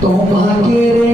তোমাকে রেখেছি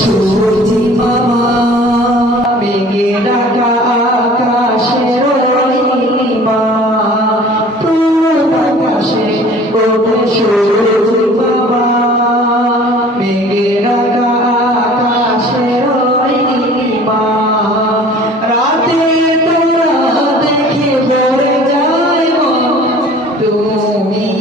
সুরজি মামা বেগে ডাকা আকাশের নীলিমা তোর আকাশে ওঠে সুরজি বাবা বেগে ডাকা আকাশের নীলিমা রাতে তোরা দেখে ভরে যায় তুমি